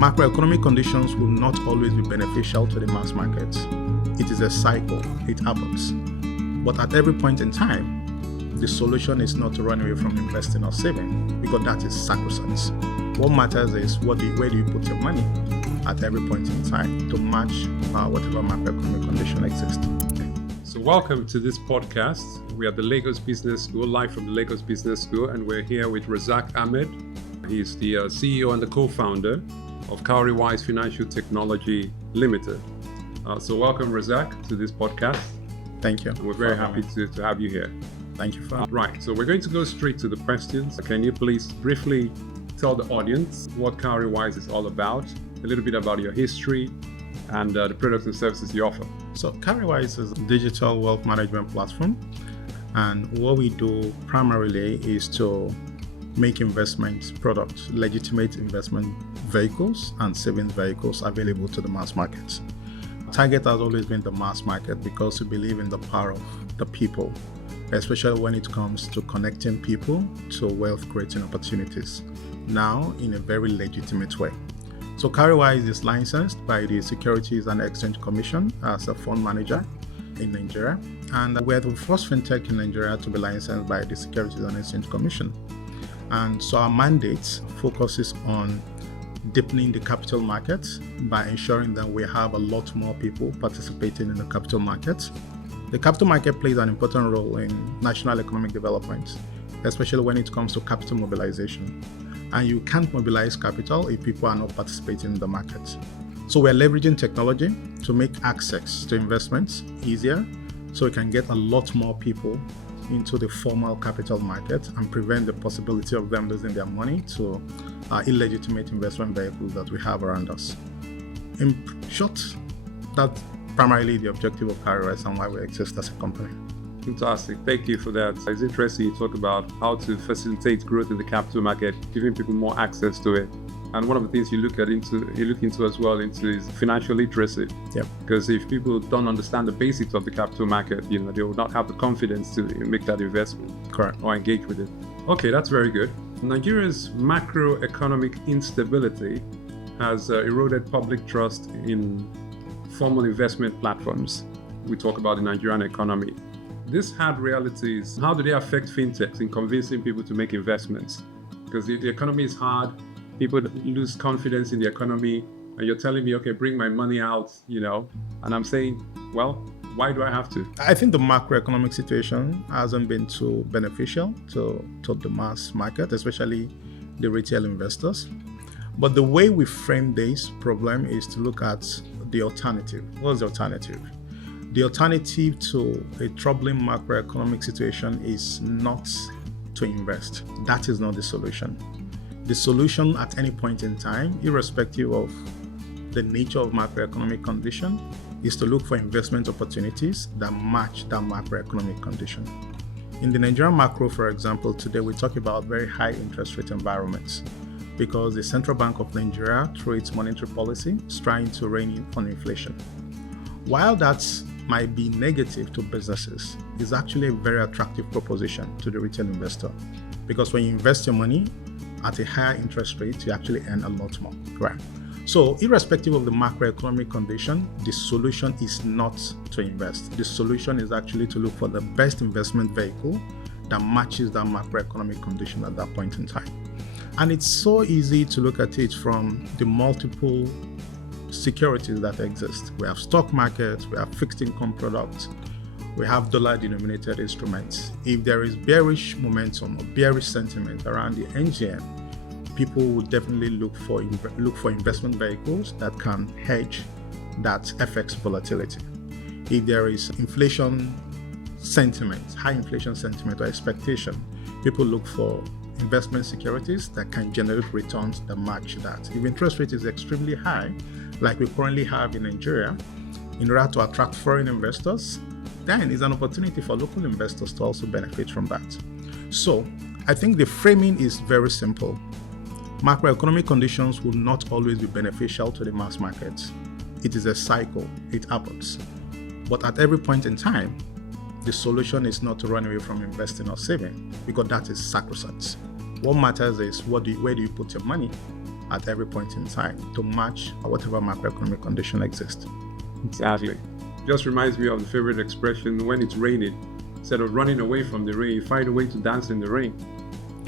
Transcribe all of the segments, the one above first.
Macroeconomic conditions will not always be beneficial to the mass market. It is a cycle, it happens. But at every point in time, the solution is not to run away from investing or saving, because that is sacrosanct. What matters is where do you put your money at every point in time to match whatever macroeconomic condition exists. So welcome to this podcast. We are the 𝗲𝗂𝗍 Business School, live from the 𝗲𝗂𝗍 Business School, and we're here with Razaq Ahmed. He's the CEO and the co-founder of Cowrywise Financial Technology Limited. So welcome, Razaq, to this podcast. Thank you. We're very happy to have you here. Thank you for Right, so we're going to go straight to the questions. Can you please briefly tell the audience what Cowrywise is all about, a little bit about your history, and the products and services you offer? So Cowrywise is a digital wealth management platform, and what we do primarily is to make investment products, legitimate investment vehicles and savings vehicles available to the mass market. Target has always been the mass market because we believe in the power of the people, especially when it comes to connecting people to wealth creating opportunities, now in a very legitimate way. So Cowrywise is licensed by the Securities and Exchange Commission as a fund manager in Nigeria, and we're the first fintech in Nigeria to be licensed by the Securities and Exchange Commission. And so our mandate focuses on deepening the capital market by ensuring that we have a lot more people participating in the capital market. The capital market plays an important role in national economic development, especially when it comes to capital mobilization. And you can't mobilize capital if people are not participating in the market. So we're leveraging technology to make access to investments easier, so we can get a lot more people into the formal capital market and prevent the possibility of them losing their money to illegitimate investment vehicles that we have around us. In short, that's primarily the objective of Cowrywise and why we exist as a company. Fantastic. Thank you for that. It's interesting you talk about how to facilitate growth in the capital market, giving people more access to it. And one of the things you look into as well is financial literacy. Yep. Because if people don't understand the basics of the capital market, they will not have the confidence to make that investment. Correct. Or engage with it. Okay, that's very good. Nigeria's macroeconomic instability has eroded public trust in formal investment platforms. We talk about the Nigerian economy. These hard realities, how do they affect fintechs in convincing people to make investments? Because the economy is hard, people lose confidence in the economy, and you're telling me, okay, bring my money out, and I'm saying, well, why do I have to? I think the macroeconomic situation hasn't been too beneficial to the mass market, especially the retail investors. But the way we frame this problem is to look at the alternative. What is the alternative? The alternative to a troubling macroeconomic situation is not to invest. That is not the solution. The solution at any point in time, irrespective of the nature of macroeconomic condition, is to look for investment opportunities that match that macroeconomic condition. In the Nigerian macro, for example, today we talk about very high interest rate environments because the Central Bank of Nigeria, through its monetary policy, is trying to rein in on inflation. While that might be negative to businesses, it's actually a very attractive proposition to the retail investor, because when you invest your money at a higher interest rate, you actually earn a lot more, right? So irrespective of the macroeconomic condition, the solution is not to invest. The solution is actually to look for the best investment vehicle that matches that macroeconomic condition at that point in time. And it's so easy to look at it from the multiple securities that exist. We have stock markets, we have fixed income products, we have dollar-denominated instruments. If there is bearish momentum or bearish sentiment around the NGN, people will definitely look for investment vehicles that can hedge that FX volatility. If there is inflation sentiment, high inflation sentiment or expectation, people look for investment securities that can generate returns that match that. If interest rate is extremely high, like we currently have in Nigeria, in order to attract foreign investors, then it's an opportunity for local investors to also benefit from that. So I think the framing is very simple. Macroeconomic conditions will not always be beneficial to the mass market. It is a cycle, it happens. But at every point in time, the solution is not to run away from investing or saving, because that is sacrosanct. What matters is where do you put your money at every point in time to match whatever macroeconomic condition exists. Exactly. Just reminds me of the favorite expression, when it's raining, instead of running away from the rain, you find a way to dance in the rain.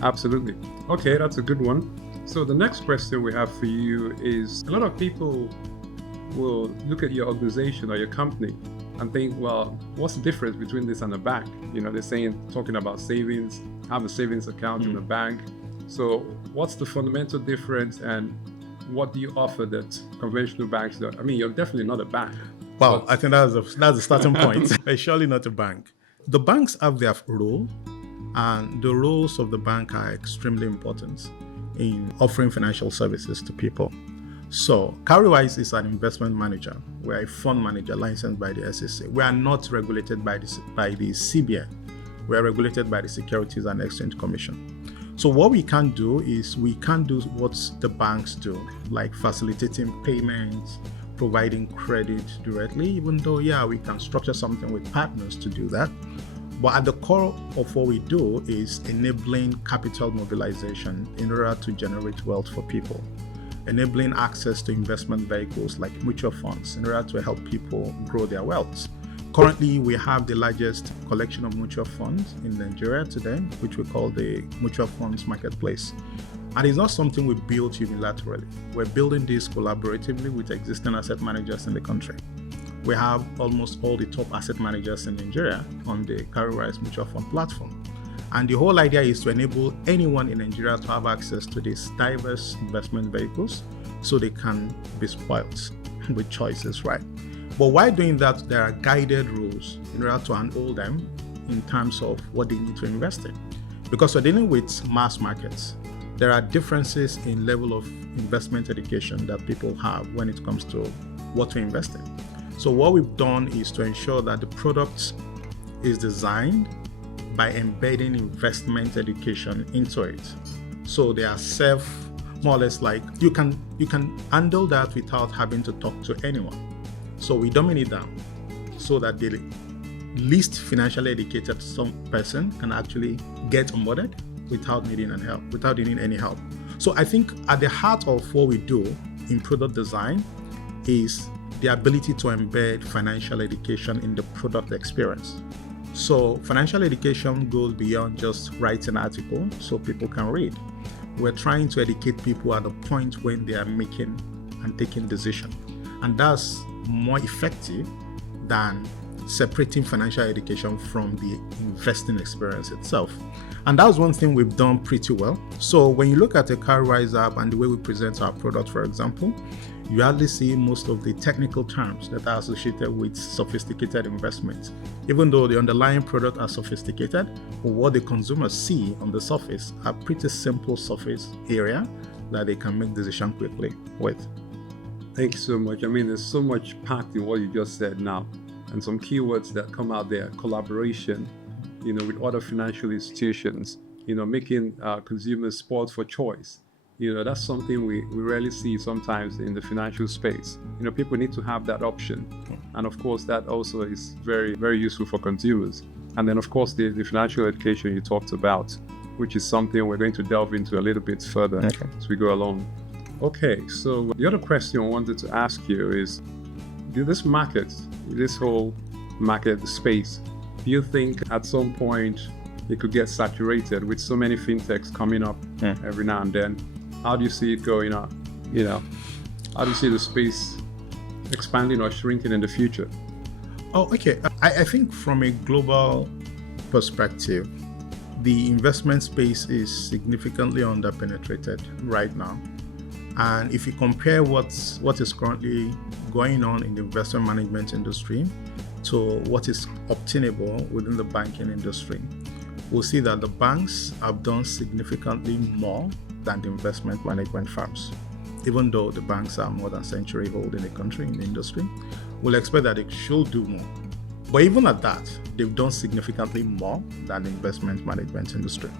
Absolutely. Okay, that's a good one. So the next question we have for you is, a lot of people will look at your organization or your company and think, well, what's the difference between this and a bank? They're talking about savings, have a savings account in a bank. So what's the fundamental difference, and what do you offer that conventional banks don't? I mean, you're definitely not a bank. Well, I think that's the starting point. It's surely not a bank. The banks have their role, and the roles of the bank are extremely important in offering financial services to people. So Cowrywise is an investment manager. We're a fund manager licensed by the SEC. We are not regulated by the CBN. We are regulated by the Securities and Exchange Commission. So what we can do is we can do what the banks do, like facilitating payments, providing credit directly, even though, we can structure something with partners to do that. But at the core of what we do is enabling capital mobilization in order to generate wealth for people, enabling access to investment vehicles like mutual funds in order to help people grow their wealth. Currently, we have the largest collection of mutual funds in Nigeria today, which we call the mutual funds marketplace. And it's not something we built unilaterally. We're building this collaboratively with existing asset managers in the country. We have almost all the top asset managers in Nigeria on the Cowrywise mutual fund platform. And the whole idea is to enable anyone in Nigeria to have access to these diverse investment vehicles so they can be spoiled with choices, right? But while doing that, there are guided rules in order to enable them in terms of what they need to invest in. Because we're dealing with mass markets, there are differences in level of investment education that people have when it comes to what to invest in. So what we've done is to ensure that the product is designed by embedding investment education into it. So they are more or less like, you can handle that without having to talk to anyone. So we dumb it down so that the least financially educated person can actually get onboarded without needing any help. So I think at the heart of what we do in product design is the ability to embed financial education in the product experience. So financial education goes beyond just writing articles so people can read. We're trying to educate people at the point when they are making and taking decisions. And that's more effective than separating financial education from the investing experience itself. And that's one thing we've done pretty well. So when you look at a Cowrywise app and the way we present our product, for example, you hardly see most of the technical terms that are associated with sophisticated investments. Even though the underlying product are sophisticated, what the consumers see on the surface are pretty simple surface area that they can make decisions quickly with. Thank you so much. I mean, there's so much packed in what you just said now, and some keywords that come out there: collaboration, with other financial institutions, making consumers spoiled for choice. That's something we rarely see sometimes in the financial space. People need to have that option. And of course, that also is very, very useful for consumers. And then, of course, the financial education you talked about, which is something we're going to delve into a little bit further as we go along. Okay, so the other question I wanted to ask you is, this whole market space, do you think at some point it could get saturated with so many fintechs coming up every now and then? How do you see it going up? How do you see the space expanding or shrinking in the future? Oh, okay. I think from a global perspective, the investment space is significantly underpenetrated right now. And if you compare what is currently going on in the investment management industry to what is obtainable within the banking industry, we'll see that the banks have done significantly more than the investment management firms. Even though the banks are more than a century old in the country, in the industry, we'll expect that they should do more. But even at that, they've done significantly more than the investment management industry.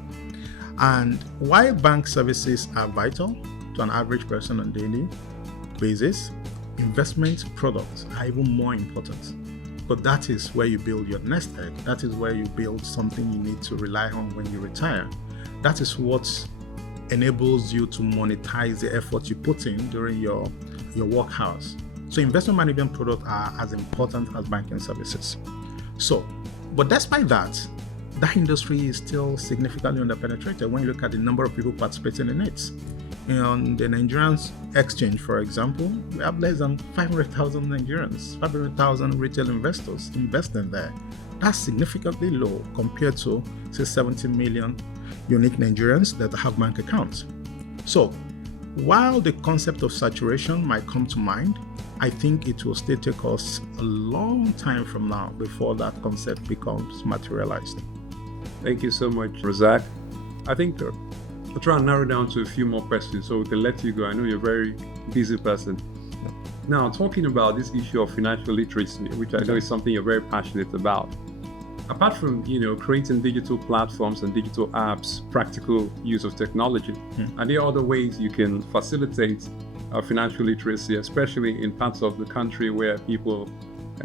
And while bank services are vital to an average person on a daily basis, investment products are even more important. But that is where you build your nest egg. That is where you build something you need to rely on when you retire. That is what enables you to monetize the effort you put in during your work hours. So investment management products are as important as banking services. So, but despite that industry is still significantly underpenetrated when you look at the number of people participating in it. On the Nigerian exchange, for example, we have less than 500,000 Nigerians, 500,000 retail investors investing there. That's significantly low compared to, say, 70 million unique Nigerians that have bank accounts. So, while the concept of saturation might come to mind, I think it will still take us a long time from now before that concept becomes materialized. Thank you so much, Razaq. I think I'll try and narrow down to a few more questions so we can let you go. I know you're a very busy person. Now, talking about this issue of financial literacy, which I know is something you're very passionate about. Apart from, creating digital platforms and digital apps, practical use of technology, are there other ways you can facilitate financial literacy, especially in parts of the country where people,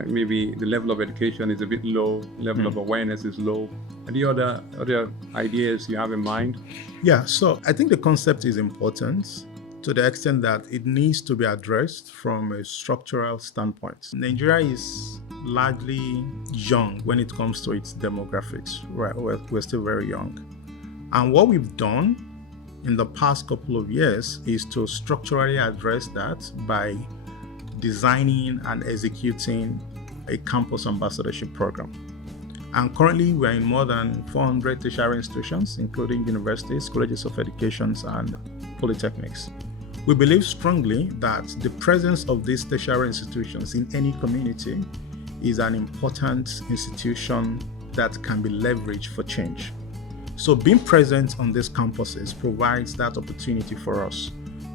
maybe the level of education is a bit low, level of awareness is low? Are there other ideas you have in mind? Yeah, so I think the concept is important to the extent that it needs to be addressed from a structural standpoint. Nigeria is largely young when it comes to its demographics. Right, we're still very young. And what we've done in the past couple of years is to structurally address that by designing and executing a campus ambassadorship program. And currently we're in more than 400 tertiary institutions, including universities, colleges of education, and polytechnics. We believe strongly that the presence of these tertiary institutions in any community is an important institution that can be leveraged for change. So being present on these campuses provides that opportunity for us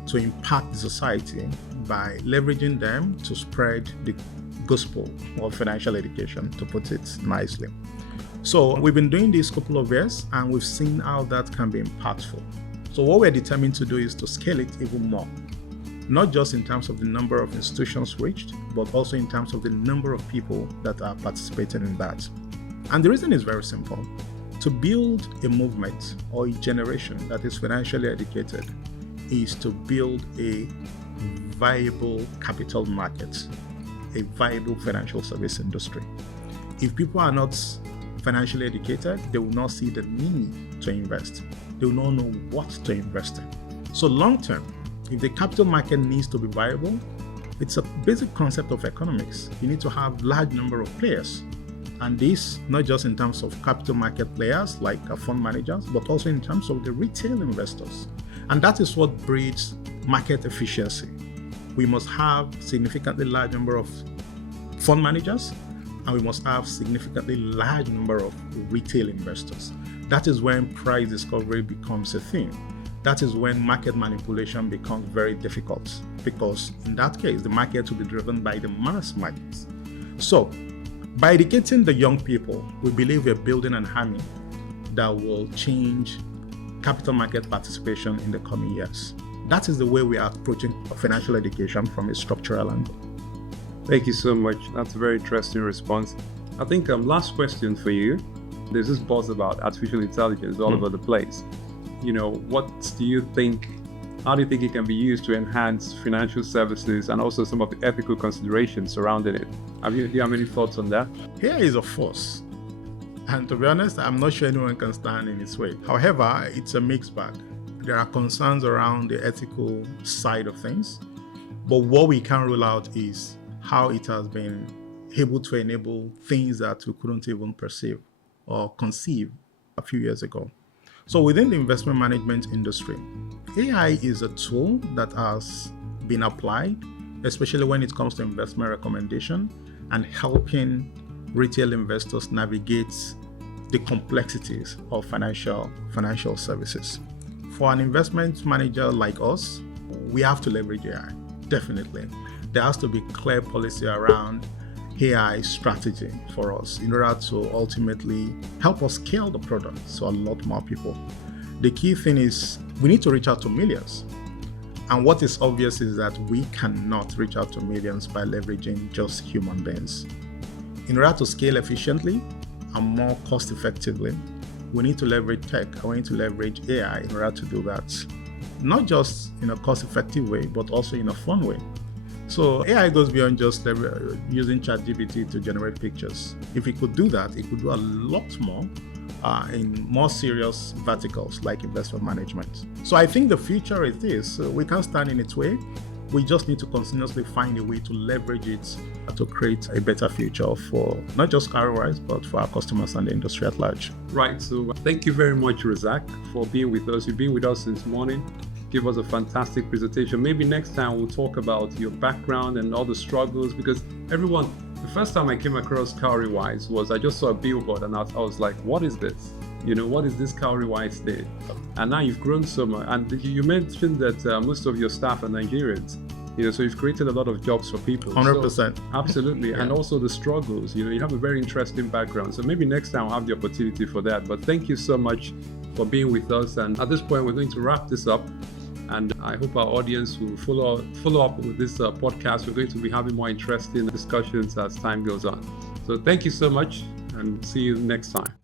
to impact the society by leveraging them to spread the gospel of financial education, to put it nicely. So we've been doing this couple of years and we've seen how that can be impactful. So what we're determined to do is to scale it even more, not just in terms of the number of institutions reached, but also in terms of the number of people that are participating in that. And the reason is very simple. To build a movement or a generation that is financially educated is to build a viable capital market, a viable financial service industry. If people are not financially educated, they will not see the need to invest. They will not know what to invest in. So long term, if the capital market needs to be viable, it's a basic concept of economics. You need to have large number of players. And this, not just in terms of capital market players like fund managers, but also in terms of the retail investors. And that is what breeds market efficiency. We must have significantly large number of fund managers, and we must have significantly large number of retail investors. That is when price discovery becomes a thing. That is when market manipulation becomes very difficult, because in that case, the market will be driven by the mass markets. So, by educating the young people, we believe we're building an army that will change capital market participation in the coming years. That is the way we are approaching financial education from a structural angle. Thank you so much. That's a very interesting response. I think last question for you. There's this buzz about artificial intelligence all over the place. How do you think it can be used to enhance financial services and also some of the ethical considerations surrounding it? Do you have any thoughts on that? AI is a force. And to be honest, I'm not sure anyone can stand in its way. However, it's a mixed bag. There are concerns around the ethical side of things. But what we can rule out is how it has been able to enable things that we couldn't even perceive or conceive a few years ago. So within the investment management industry, AI is a tool that has been applied, especially when it comes to investment recommendation and helping retail investors navigate the complexities of financial services. For an investment manager like us, we have to leverage AI, definitely. There has to be clear policy around AI strategy for us in order to ultimately help us scale the product to a lot more people. The key thing is we need to reach out to millions. And what is obvious is that we cannot reach out to millions by leveraging just human beings. In order to scale efficiently and more cost effectively, we need to leverage tech, and we need to leverage AI in order to do that. not just in a cost-effective way, but also in a fun way. So AI goes beyond just using ChatGPT to generate pictures. If it could do that, it could do a lot more in more serious verticals like investment management. So I think the future is this. We can't stand in its way. We just need to continuously find a way to leverage it to create a better future for not just Cowrywise, but for our customers and the industry at large. Right. So thank you very much, Razaq, for being with us. You've been with us since morning. Give us a fantastic presentation. Maybe next time we'll talk about your background and all the struggles, because everyone, the first time I came across Cowrywise was I just saw a billboard and I was like, what is this? What is this Cowrywise thing? And now you've grown so much. And you mentioned that most of your staff are Nigerians. So you've created a lot of jobs for people. 100%. So, absolutely. Yeah. And also the struggles. You have a very interesting background. So maybe next time I'll have the opportunity for that. But thank you so much for being with us. And at this point, we're going to wrap this up. And I hope our audience will follow up with this podcast. We're going to be having more interesting discussions as time goes on. So thank you so much, and see you next time.